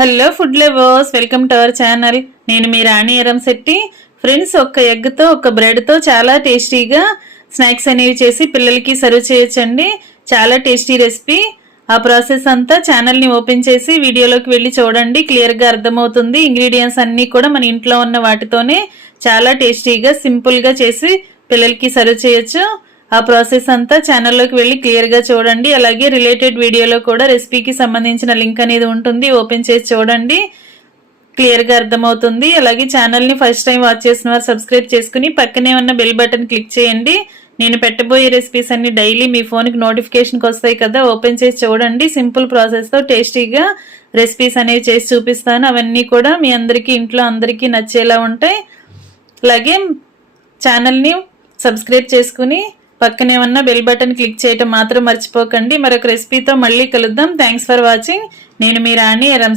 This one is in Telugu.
Hello food lovers, welcome to our channel. నేను మీ రాణి ఎరంశెట్టి. ఫ్రెండ్స్, ఒక్క ఎగ్తో ఒక బ్రెడ్తో చాలా టేస్టీగా స్నాక్స్ అనేవి చేసి పిల్లలకి సర్వ్ చేయొచ్చండి. చాలా టేస్టీ రెసిపీ. ఆ ప్రాసెస్ అంతా ఛానల్ని ఓపెన్ చేసి వీడియోలోకి వెళ్ళి చూడండి, క్లియర్గా అర్థమవుతుంది. ఇంగ్రీడియంట్స్ అన్నీ కూడా మన ఇంట్లో ఉన్న వాటితోనే చాలా టేస్టీగా సింపుల్గా చేసి పిల్లలకి సర్వ్ చేయొచ్చు. ఆ ప్రాసెస్ అంతా ఛానల్లోకి వెళ్ళి క్లియర్గా చూడండి. అలాగే రిలేటెడ్ వీడియోలో కూడా రెసిపీకి సంబంధించిన లింక్ అనేది ఉంటుంది, ఓపెన్ చేసి చూడండి, క్లియర్గా అర్థమవుతుంది. అలాగే ఛానల్ని ఫస్ట్ టైం వాచ్ చేసిన వారు సబ్స్క్రైబ్ చేసుకుని పక్కనే ఉన్న బెల్ బటన్ క్లిక్ చేయండి. నేను పెట్టబోయే రెసిపీస్ అన్ని డైలీ మీ ఫోన్కి నోటిఫికేషన్కి వస్తాయి కదా, ఓపెన్ చేసి చూడండి. సింపుల్ ప్రాసెస్తో టేస్టీగా రెసిపీస్ అనేవి చేసి చూపిస్తాను. అవన్నీ కూడా మీ అందరికీ ఇంట్లో అందరికీ నచ్చేలా ఉంటాయి. అలాగే ఛానల్ని సబ్స్క్రైబ్ చేసుకుని పక్కనే ఉన్న బెల్ బటన్ క్లిక్ చేయటం మాత్రం మర్చిపోకండి. మరొక రెసిపీతో మళ్ళీ కలుద్దాం. Thanks for watching. నేను మీ రాణి ఎరంశెట్టి.